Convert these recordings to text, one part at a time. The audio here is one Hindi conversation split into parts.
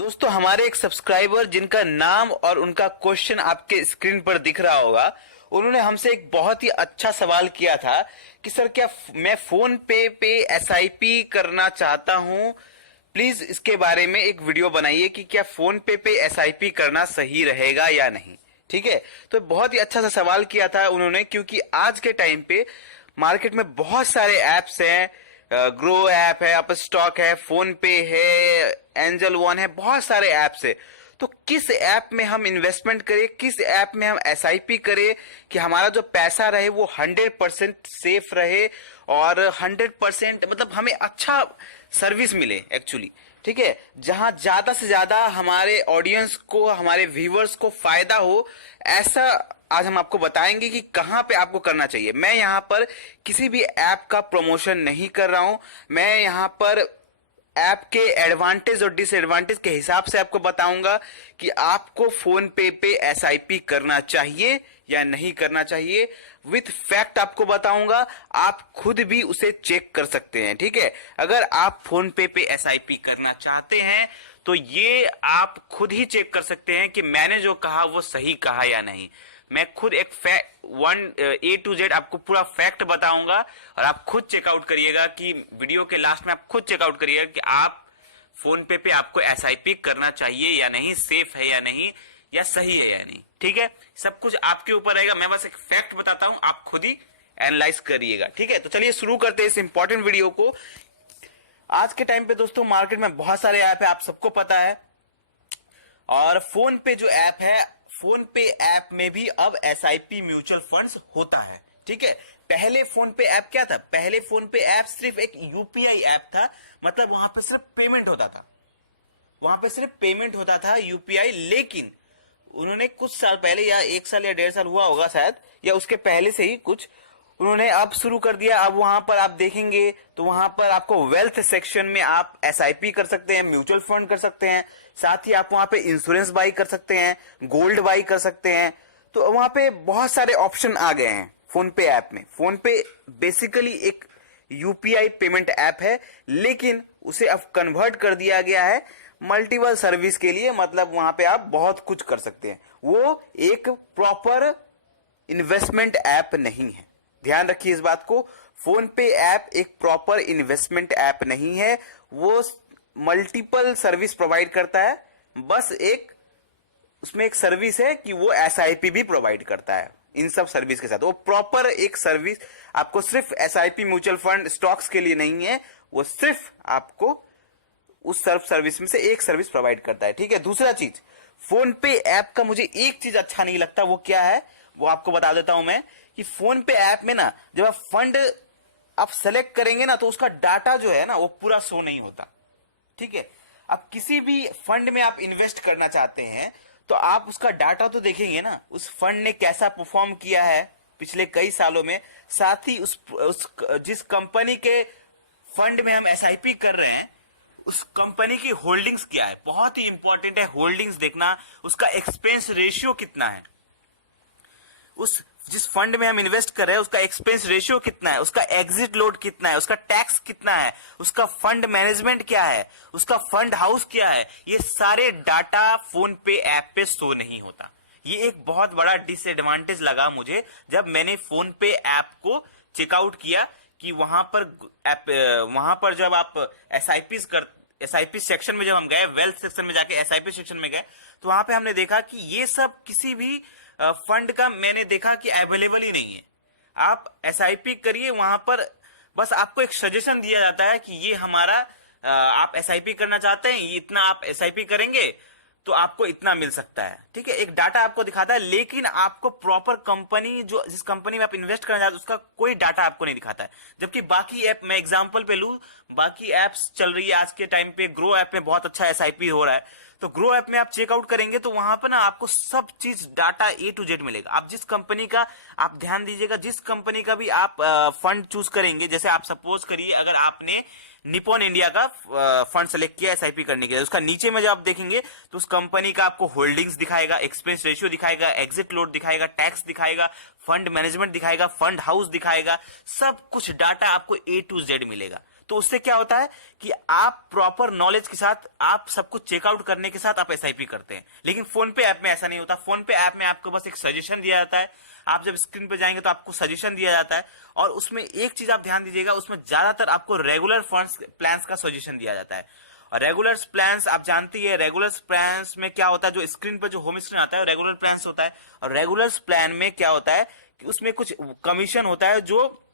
दोस्तों हमारे एक सब्सक्राइबर जिनका नाम और उनका क्वेश्चन आपके स्क्रीन पर दिख रहा होगा, उन्होंने हमसे एक बहुत ही अच्छा सवाल किया था कि सर क्या मैं फोन पे एसआईपी करना चाहता हूं, प्लीज इसके बारे में एक वीडियो बनाइए कि क्या फोन पे एसआईपी करना सही रहेगा या नहीं। ठीक है, तो बहुत ही अच्छा सा सवाल किया था उन्होंने, क्योंकि आज के टाइम पे मार्केट में बहुत सारे एप्स हैं। ग्रो ऐप है, अपस्टॉक है, फोन पे है, एंजल वन है, बहुत सारे ऐप्स है। तो किस ऐप में हम इन्वेस्टमेंट करें, किस ऐप में हम एसआईपी करें कि हमारा जो पैसा रहे वो 100% सेफ रहे और 100% मतलब हमें अच्छा सर्विस मिले एक्चुअली। ठीक है, जहां ज्यादा से ज्यादा हमारे ऑडियंस को, हमारे व्यूवर्स को फायदा हो, ऐसा आज हम आपको बताएंगे कि कहां पे आपको करना चाहिए। मैं यहां पर किसी भी ऐप का प्रमोशन नहीं कर रहा हूं, मैं यहां पर ऐप के एडवांटेज और डिसएडवांटेज के हिसाब से आपको बताऊंगा कि आपको फोन पे एसआईपी करना चाहिए या नहीं करना चाहिए। विथ फैक्ट आपको बताऊंगा, आप खुद भी उसे चेक कर सकते हैं। ठीक है, अगर आप फोन पे एसआईपी करना चाहते हैं तो ये आप खुद ही चेक कर सकते हैं कि मैंने जो कहा वो सही कहा या नहीं। मैं खुद एक A to Z आपको पूरा फैक्ट बताऊंगा और आप खुद चेकआउट करिएगा कि वीडियो के लास्ट में आप खुद चेकआउट करिएगा कि आप फोन पे आपको एसआईपी करना चाहिए या नहीं, सेफ है या नहीं, या सही है या नहीं। ठीक है, सब कुछ आपके ऊपर रहेगा, मैं बस एक फैक्ट बताता हूं, आप खुद ही एनालाइज करिएगा। ठीक है, तो चलिए शुरू करते हैं इस इंपॉर्टेंट वीडियो को। आज के टाइम पे दोस्तों मार्केट में बहुत सारे ऐप है, आप सबको पता है, और फोन पे जो ऐप है, फोन पे ऐप में भी अब एसआईपी म्यूचुअल फंड्स होता है। ठीक है, पहले फोन पे ऐप क्या था? पहले फोन पे ऐप सिर्फ एक यूपीआई ऐप था, मतलब वहां पे सिर्फ पेमेंट होता था, वहां पे सिर्फ पेमेंट होता था यूपीआई। लेकिन उन्होंने कुछ साल पहले, या 1 साल या 1.5 साल हुआ होगा शायद, या उसके पहले से ही कुछ, उन्होंने अब शुरू कर दिया। अब वहां पर आप देखेंगे तो वहां पर आपको वेल्थ सेक्शन में आप एसआईपी कर सकते हैं, म्यूचुअल फंड कर सकते हैं, साथ ही आप वहां पे इंश्योरेंस बाई कर सकते हैं, गोल्ड बाई कर सकते हैं। तो वहां पे बहुत सारे ऑप्शन आ गए हैं फोन पे ऐप में। फोन पे बेसिकली एक यूपीआई पेमेंट ऐप है, लेकिन उसे अब कन्वर्ट कर दिया गया है मल्टीपल सर्विस के लिए। मतलब वहां पे आप बहुत कुछ कर सकते हैं, वो एक प्रॉपर इन्वेस्टमेंट ऐप नहीं है। ध्यान रखिए इस बात को, फोन पे ऐप एक प्रॉपर इन्वेस्टमेंट ऐप नहीं है, वो मल्टीपल सर्विस प्रोवाइड करता है। बस एक उसमें एक सर्विस है कि वो एसआईपी भी प्रोवाइड करता है। इन सब सर्विस के साथ वो प्रॉपर एक सर्विस आपको सिर्फ एसआईपी म्यूचुअल फंड स्टॉक्स के लिए नहीं है, वो सिर्फ आपको उस सर्विस में से एक सर्विस प्रोवाइड करता है। ठीक है, दूसरा चीज, फोन पे ऐप का मुझे एक चीज अच्छा नहीं लगता, वो क्या है वो आपको बता देता हूं मैं, कि फोन पे ऐप में ना जब आप फंड आप सेलेक्ट करेंगे ना तो उसका डाटा जो है ना वो पूरा शो नहीं होता। ठीक है, अब किसी भी फंड में आप इन्वेस्ट करना चाहते हैं तो आप उसका डाटा तो देखेंगे ना, उस फंड ने कैसा परफॉर्म किया है पिछले कई सालों में, साथ ही उस जिस कंपनी के फंड में हम एसआईपी कर रहे हैं उस कंपनी की होल्डिंग्स क्या है। बहुत ही इंपॉर्टेंट है होल्डिंग्स देखना, उसका एक्सपेंस रेशियो कितना है, उस जिस फंड में हम इन्वेस्ट कर रहे हैं उसका एक्सपेंस रेशियो कितना है, उसका एग्जिट लोड कितना है, उसका टैक्स कितना है, उसका फंड मैनेजमेंट क्या है, उसका फंड हाउस क्या है। ये सारे डाटा फोन पे ऐप पे शो नहीं होता। ये एक बहुत बड़ा डिसएडवांटेज लगा मुझे जब मैंने फोन पे ऐप को चेकआउट किया, कि वहां पर जब आप एसआईपी सेक्शन में जब हम गए, वेल्थ सेक्शन में जाके एसआईपी सेक्शन में गए, तो वहां पे हमने देखा कि ये सब किसी भी फंड का मैंने देखा कि अवेलेबल ही नहीं है। आप एसआईपी करिए, वहां पर बस आपको एक सजेशन दिया जाता है कि ये हमारा आप एसआईपी करना चाहते हैं, ये इतना आप एसआईपी करेंगे तो आपको इतना मिल सकता है। ठीक है, एक डाटा आपको दिखाता है, लेकिन आपको प्रॉपर कंपनी जो जिस कंपनी में आप इन्वेस्ट करना चाहते हैं उसका कोई डाटा आपको नहीं दिखाता है। जबकि बाकी ऐप, मैं एग्जांपल पे लूं, बाकी एप्स चल रही है आज के टाइम पे, ग्रो ऐप में बहुत अच्छा एसआईपी हो रहा है, तो ग्रो ऐप में आप चेकआउट करेंगे तो वहां पर ना आपको सब चीज डाटा A to Z मिलेगा। आप जिस कंपनी का, आप ध्यान दीजिएगा, जिस कंपनी का भी आप फंड चूज करेंगे, जैसे आप सपोज करिए अगर आपने निपॉन इंडिया का फंड सेलेक्ट किया एसआईपी करने के लिए, उसका नीचे में जब आप देखेंगे तो उस कंपनी का आपको होल्डिंग्स दिखाएगा, एक्सपेंस रेशियो दिखाएगा, एग्जिट लोड दिखाएगा, टैक्स दिखाएगा, फंड मैनेजमेंट दिखाएगा, फंड हाउस दिखाएगा, सब कुछ डाटा आपको A to Z मिलेगा। तो उससे क्या होता है कि आप प्रॉपर नॉलेज के साथ, आप सब कुछ चेकआउट करने के साथ आप एसआईपी करते हैं। लेकिन फोन पे ऐप में ऐसा नहीं होता। फोन पे ऐप में आपको बस एक सजेशन दिया जाता है। आप जब स्क्रीन पे जाएंगे तो आपको सजेशन दिया जाता है, और उसमें एक चीज आप ध्यान दीजिएगा, उसमें ज्यादातर आपको रेगुलर फंड्स प्लान्स का सजेशन दिया जाता है। और रेगुलर प्लान्स आप जानती है, रेगुलर प्लान्स में क्या होता है, जो स्क्रीन पर जो होम स्क्रीन आता है रेगुलर प्लान्स होता है। और रेगुलर प्लान में क्या होता है कि उसमें कुछ कमीशन होता है जो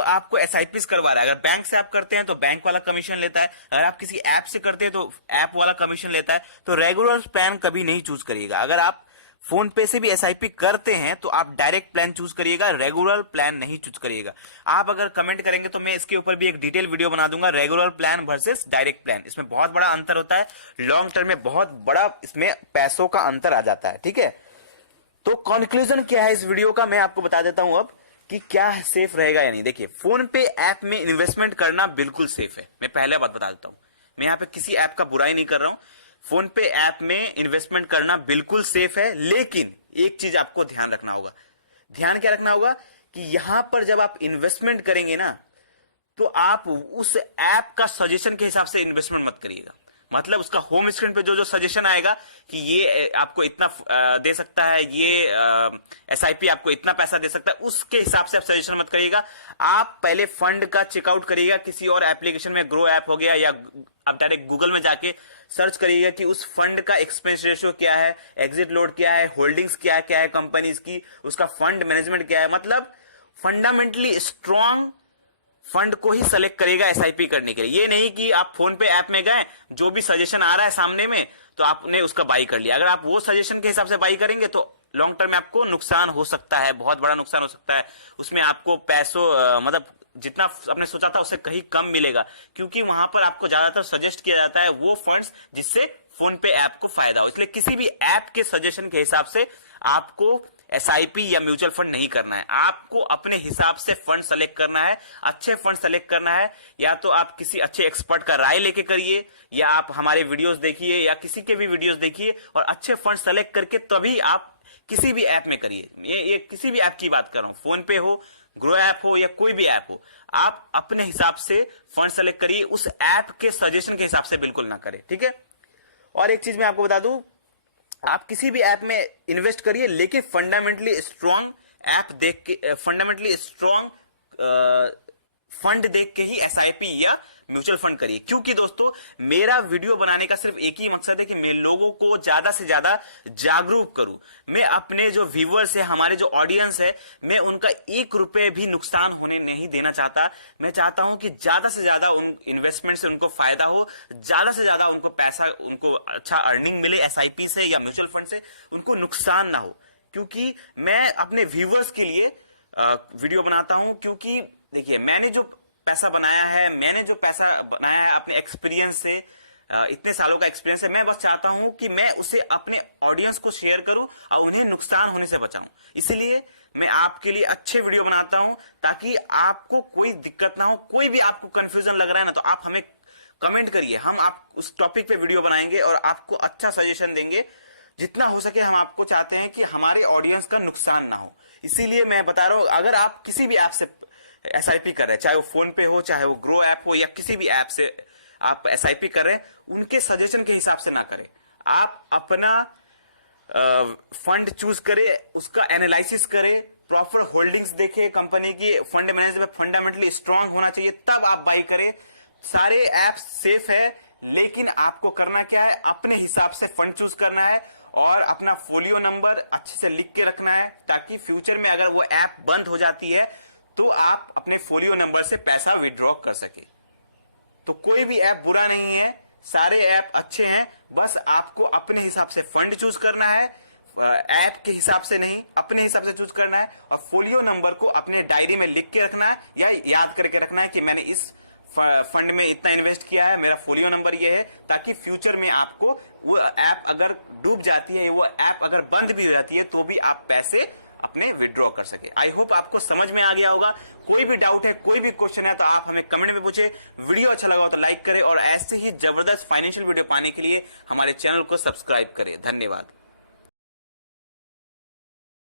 आपको एसआईपी करवा रहा है। अगर बैंक से आप करते हैं तो बैंक वाला कमीशन लेता है, अगर आप किसी ऐप से करते हैं तो ऐप वाला कमीशन लेता है। तो रेगुलर प्लान कभी नहीं चूज करिएगा। अगर आप फोन पे से भी एसआईपी करते हैं तो आप डायरेक्ट प्लान चूज करिएगा, रेगुलर प्लान नहीं चूज करिएगा। आप अगर कमेंट करेंगे तो मैं इसके ऊपर भी एक डिटेल वीडियो बना दूंगा, regular plan versus direct plan. इसमें बहुत बड़ा अंतर होता है, लॉन्ग टर्म में बहुत बड़ा इसमें पैसों का अंतर आ जाता है। ठीक है, तो कंक्लूजन क्या है इस वीडियो का, मैं आपको बता देता हूं अब कि क्या सेफ रहेगा या नहीं। देखिए, फोन पे ऐप में इन्वेस्टमेंट करना बिल्कुल सेफ है। मैं पहले बात बता देता हूं, मैं यहाँ पे किसी ऐप का बुराई नहीं कर रहा हूं। फोन पे ऐप में इन्वेस्टमेंट करना बिल्कुल सेफ है, लेकिन एक चीज आपको ध्यान रखना होगा। ध्यान क्या रखना होगा कि यहां पर जब आप इन्वेस्टमेंट करेंगे ना, तो आप उस ऐप का सजेशन के हिसाब से इन्वेस्टमेंट मत करिएगा। मतलब उसका होम स्क्रीन पे जो जो सजेशन आएगा कि ये आपको इतना दे सकता है, ये एसआईपी आपको इतना पैसा दे सकता है, उसके हिसाब से आप सजेशन मत करिएगा। आप पहले फंड का चेकआउट करिएगा, किसी और एप्लीकेशन में, ग्रो ऐप हो गया, या आप डायरेक्ट गूगल में जाके सर्च करिएगा कि उस फंड का एक्सपेंस रेशियो क्या है, एग्जिट लोड क्या है, होल्डिंग्स क्या क्या है कंपनीज की, उसका फंड मैनेजमेंट क्या है। मतलब फंडामेंटली स्ट्रॉन्ग फंड को ही सेलेक्ट करेगा एसआईपी करने के लिए। ये नहीं कि आप फोन पे ऐप में गए, जो भी सजेशन आ रहा है सामने में तो आपने उसका बाई कर लिया। अगर आप वो सजेशन के हिसाब से बाई करेंगे तो लॉन्ग टर्म में आपको नुकसान हो सकता है, बहुत बड़ा नुकसान हो सकता है। उसमें आपको पैसों मतलब जितना आपने सोचा था उससे कहीं कम मिलेगा, क्योंकि वहां पर आपको ज्यादातर सजेस्ट किया जाता है वो फंड्स जिससे फोन पे ऐप को फायदा हो। इसलिए किसी भी ऐप के सजेशन के हिसाब से आपको एसआईपी या म्यूचुअल फंड नहीं करना है। आपको अपने हिसाब से फंड सेलेक्ट करना है, अच्छे फंड सेलेक्ट करना है। या तो आप किसी अच्छे एक्सपर्ट का राय लेके करिए, या आप हमारे वीडियोस देखिए, या किसी के भी वीडियोस देखिए, और अच्छे फंड सेलेक्ट करके तभी आप किसी भी ऐप में करिए। ये किसी भी ऐप की बात कर रहा हूं, फोन पे हो, ग्रो ऐप हो, या कोई भी ऐप हो, आप अपने हिसाब से फंड सेलेक्ट करिए, उस ऐप के सजेशन के हिसाब से बिल्कुल ना करें। ठीक है, और एक चीज मैं आपको बता दूं, आप किसी भी ऐप में इन्वेस्ट करिए, लेकिन फंडामेंटली स्ट्रॉन्ग ऐप देख के, फंडामेंटली स्ट्रॉन्ग फंड देख के ही एसआईपी या म्यूचुअल फंड करिए। क्योंकि दोस्तों, मेरा वीडियो बनाने का सिर्फ एक ही मकसद है कि मैं लोगों को ज्यादा से ज्यादा जागरूक करूं। मैं अपने जो व्यूवर्स है, हमारे जो ऑडियंस है, मैं उनका 1 रुपए भी नुकसान होने नहीं देना चाहता। मैं चाहता हूं कि ज्यादा से ज्यादा उन इन्वेस्टमेंट से उनको फायदा हो, ज्यादा से ज्यादा उनको पैसा, उनको अच्छा अर्निंग मिले एसआईपी से या म्यूचुअल फंड से, उनको नुकसान ना हो। क्योंकि मैं अपने व्यूवर्स के लिए वीडियो बनाता हूं। क्योंकि देखिए, मैंने जो पैसा बनाया है अपने एक्सपीरियंस से, इतने सालों का एक्सपीरियंस है, मैं बस चाहता हूं कि मैं उसे अपने ऑडियंस को शेयर करूं और उन्हें नुकसान होने से बचाऊं। इसलिए मैं आपके लिए अच्छे वीडियो बनाता हूं, ताकि आपको कोई दिक्कत ना हो। कोई भी आपको कंफ्यूजन लग रहा है ना, तो आप हमें कमेंट करिए, हम आप उस टॉपिक पे वीडियो बनाएंगे और आपको अच्छा सजेशन देंगे। जितना हो सके हम आपको चाहते हैं कि हमारे ऑडियंस का नुकसान ना हो। इसीलिए मैं बता रहा हूं, अगर आप किसी भी ऐप से एसआईपी कर रहे हैं, चाहे वो फोन पे हो, चाहे वो ग्रो ऐप हो, या किसी भी ऐप से आप एसआईपी कर रहे हैं, उनके सजेशन के हिसाब से ना करें। आप अपना फंड चूज करें, उसका एनालिसिस करें, प्रॉपर होल्डिंग्स देखें कंपनी की, फंड मैनेजमेंट फंडामेंटली स्ट्रांग होना चाहिए, तब आप बाई करें। सारे ऐप सेफ है, लेकिन आपको करना क्या है, अपने हिसाब से फंड चूज करना है और अपना फोलियो नंबर अच्छे से लिख के रखना है, ताकि फ्यूचर में अगर वो ऐप बंद हो जाती है तो आप अपने फोलियो नंबर से पैसा विड्रॉ कर सके। तो कोई भी ऐप बुरा नहीं है, सारे ऐप अच्छे हैं, बस आपको अपने हिसाब से फंड चूज करना है, ऐप के हिसाब से नहीं, अपने हिसाब से चूज करना है। और फोलियो नंबर को अपने डायरी में लिख के रखना है, या याद करके रखना है कि मैंने इस फंड में इतना इन्वेस्ट किया है, मेरा फोलियो नंबर ये है, ताकि फ्यूचर में आपको वो ऐप अगर डूब जाती है, वो ऐप अगर बंद भी हो जाती है, तो भी आप पैसे अपने विड्रॉ कर सके। आई होप आपको समझ में आ गया होगा। कोई भी डाउट है, कोई भी क्वेश्चन है, तो आप हमें कमेंट में पूछे। वीडियो अच्छा लगा हो तो लाइक करें, और ऐसे ही जबरदस्त फाइनेंशियल वीडियो पाने के लिए हमारे चैनल को सब्सक्राइब करें। धन्यवाद।